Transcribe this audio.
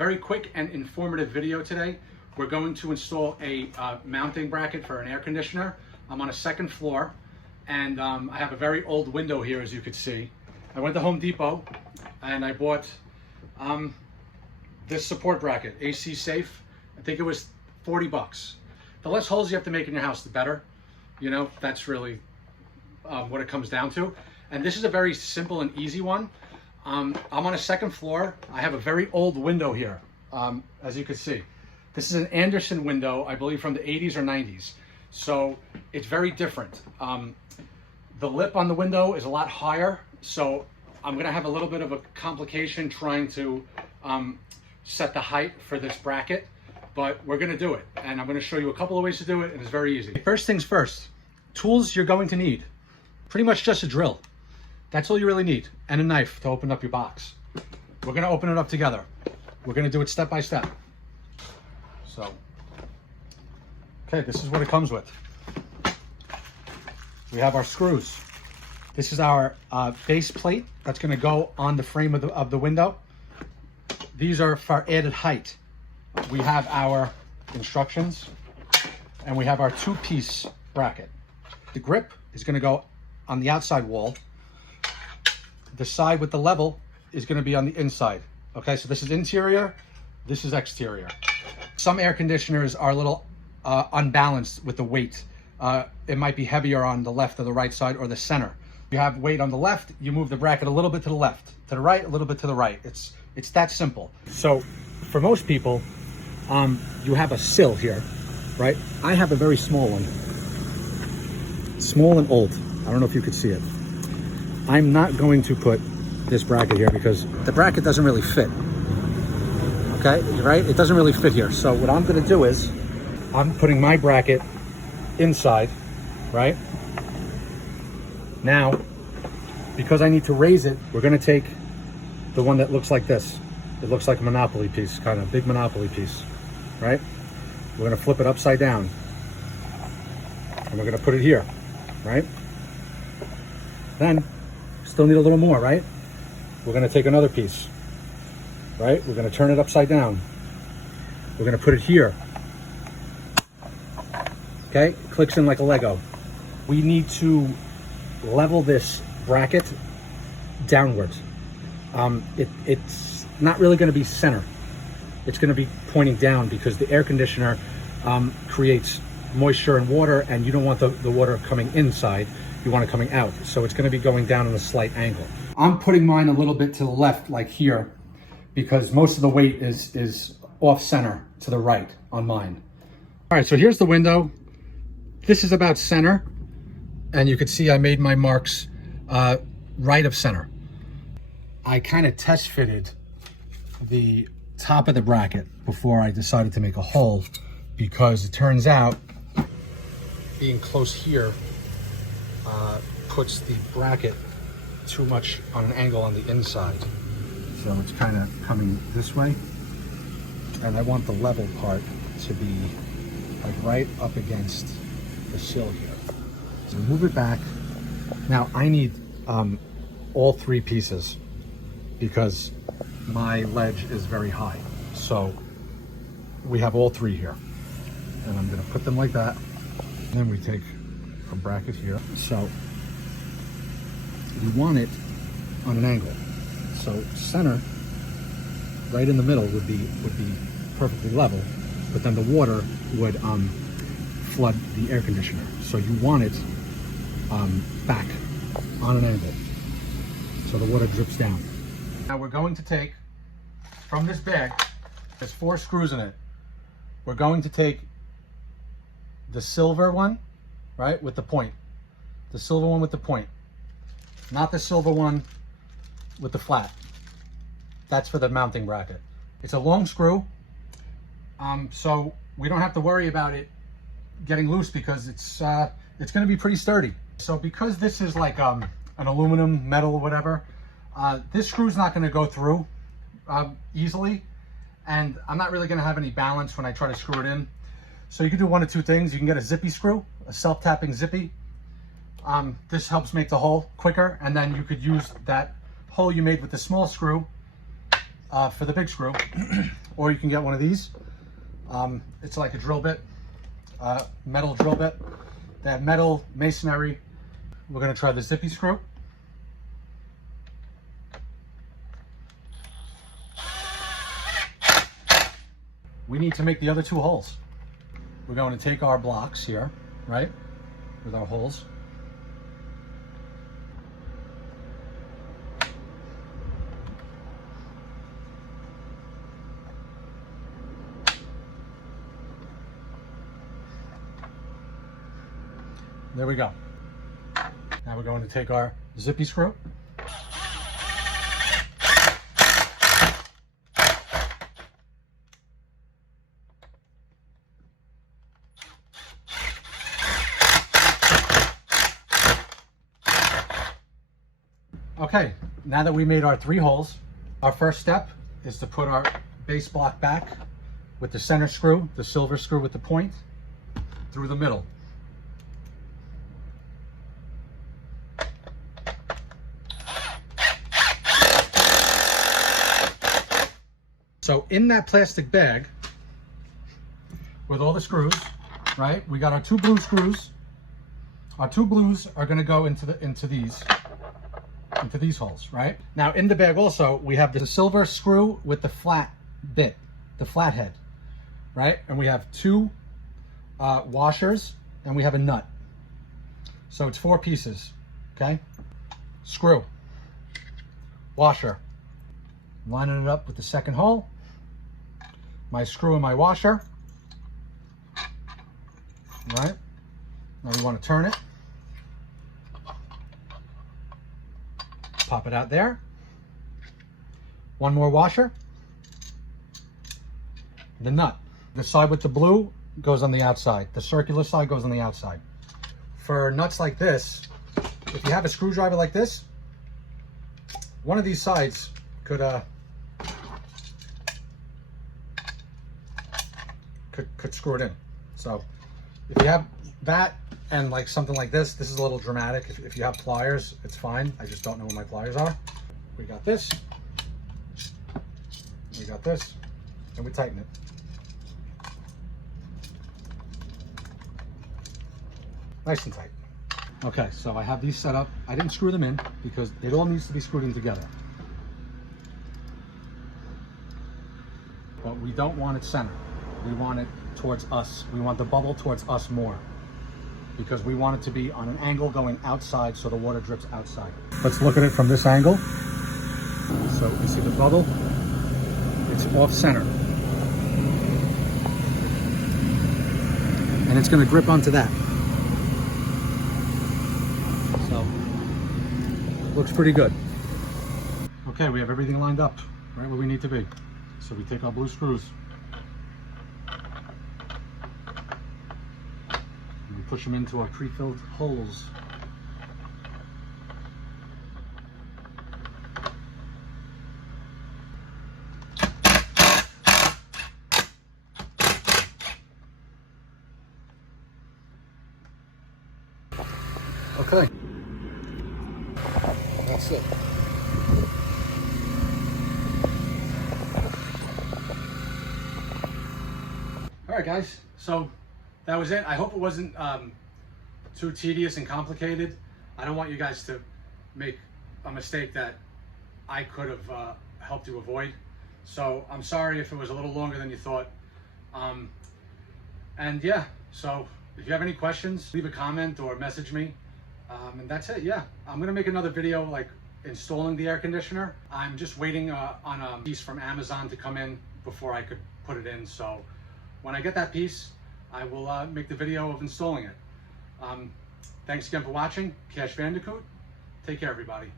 Very quick and informative video today. We're going to install a mounting bracket for an air conditioner. I'm on a second floor and I have a very old window here, as you could see. I went to Home Depot and I bought this support bracket, AC Safe. I think it was 40 bucks. The less holes you have to make in your house, the better. You know, that's really what it comes down to. And this is a very simple and easy one. I'm on a second floor. I have a very old window here, as you can see. This is an Andersen window, I believe from the 80s or 90s. So it's very different. The lip on the window is a lot higher, so I'm gonna have a little bit of a complication trying to set the height for this bracket, but we're gonna do it. And I'm gonna show you a couple of ways to do it, and it's very easy. First things first, tools you're going to need. Pretty much just a drill. That's all you really need, and a knife to open up your box. We're gonna open it up together. We're gonna do it step by step. So, okay, this is what it comes with. We have our screws. This is our base plate that's gonna go on the frame of the window. These are for added height. We have our instructions, and we have our two-piece bracket. The grip is gonna go on the outside wall. The side with the level is going to be on the inside. Okay, so this is interior, this is exterior. Some air conditioners are a little unbalanced with the weight. It might be heavier on the left or the right side or the center. If you have weight on the left, you move the bracket a little bit to the left, to the right, a little bit to the right. It's that simple. So for most people, you have a sill here, right? I have a very small one. Small and old. I don't know if you could see it. I'm not going to put this bracket here because the bracket doesn't really fit. Okay, right? It doesn't really fit here. So what I'm going to do is I'm putting my bracket inside, right? Now, because I need to raise it, we're going to take the one that looks like this. It looks like a Monopoly piece, kind of big Monopoly piece, right? We're going to flip it upside down and we're going to put it here, right? Then, still need a little more, right? We're gonna take another piece, right? We're gonna turn it upside down. We're gonna put it here. Okay, it clicks in like a Lego. We need to level this bracket downwards. It's not really gonna be center. It's gonna be pointing down because the air conditioner creates moisture and water, and you don't want the water coming inside. You want it coming out. So it's going to be going down on a slight angle. I'm putting mine a little bit to the left, like here, because most of the weight is off center to the right on mine. All right, so here's the window. This is about center, and you can see I made my marks right of center. I kind of test fitted the top of the bracket before I decided to make a hole, because it turns out being close here puts the bracket too much on an angle on the inside. So it's kind of coming this way. And I want the level part to be like right up against the sill here. So move it back. Now I need all three pieces because my ledge is very high. So we have all three here. And I'm gonna put them like that. And then we take a bracket here. So you want it on an angle. So center, right in the middle would be perfectly level, but then the water would flood the air conditioner. So you want it back on an angle, so the water drips down. Now we're going to take, from this bag, there's 4 screws in it. We're going to take the silver one, right, with the point. The silver one with the point. Not the silver one with the flat. That's for the mounting bracket. It's a long screw, so we don't have to worry about it getting loose because it's going to be pretty sturdy. So because this is like an aluminum, metal, whatever, this screw's not going to go through easily, and I'm not really going to have any balance when I try to screw it in. So you can do one of two things. You can get a zippy screw, a self-tapping zippy. This helps make the hole quicker, and then you could use that hole you made with the small screw for the big screw. or you can get one of these. It's like a drill bit, metal drill bit. They have metal masonry. We're gonna try the zippy screw. We need to make the other 2 holes. We're going to take our blocks here, right, with our holes. There we go. Now we're going to take our zippy screw. Okay, now that we made our 3 holes, our first step is to put our base block back with the center screw, the silver screw with the point, through the middle. So in that plastic bag with all the screws, right, we got our 2 blue screws. Our 2 blues are going to go into these holes, right? Now in the bag also, we have the silver screw with the flat bit, the flat head, right? And we have 2 washers, and we have a nut. So it's 4 pieces, okay? Screw, washer, lining it up with the second hole, my screw and my washer, right? Now we want to turn it. Pop it out there. 1 more washer. The nut. The side with the blue goes on the outside. The circular side goes on the outside. For nuts like this, if you have a screwdriver like this, one of these sides could screw it in. So if you have that and like something like this is a little dramatic. If you have pliers, it's fine. I just don't know where my pliers are. We got this, and we tighten it. Nice and tight. Okay, so I have these set up. I didn't screw them in because it all needs to be screwed in together. But we don't want it centered. We want it towards us. We want the bubble towards us more, because we want it to be on an angle going outside so the water drips outside. Let's look at it from this angle. So you see the bubble? It's off center. And it's going to grip onto that. So, looks pretty good. Okay, we have everything lined up right where we need to be. So we take our blue screws. Push them into our pre-filled holes. Okay, that's it. All right, guys, so that was it. I hope it wasn't too tedious and complicated. I don't want you guys to make a mistake that I could have helped you avoid. So I'm sorry if it was a little longer than you thought. And yeah, so if you have any questions, leave a comment or message me. And that's it, yeah. I'm gonna make another video like installing the air conditioner. I'm just waiting on a piece from Amazon to come in before I could put it in. So when I get that piece, I will make the video of installing it. Thanks again for watching. Cash Vandercoot. Take care, everybody.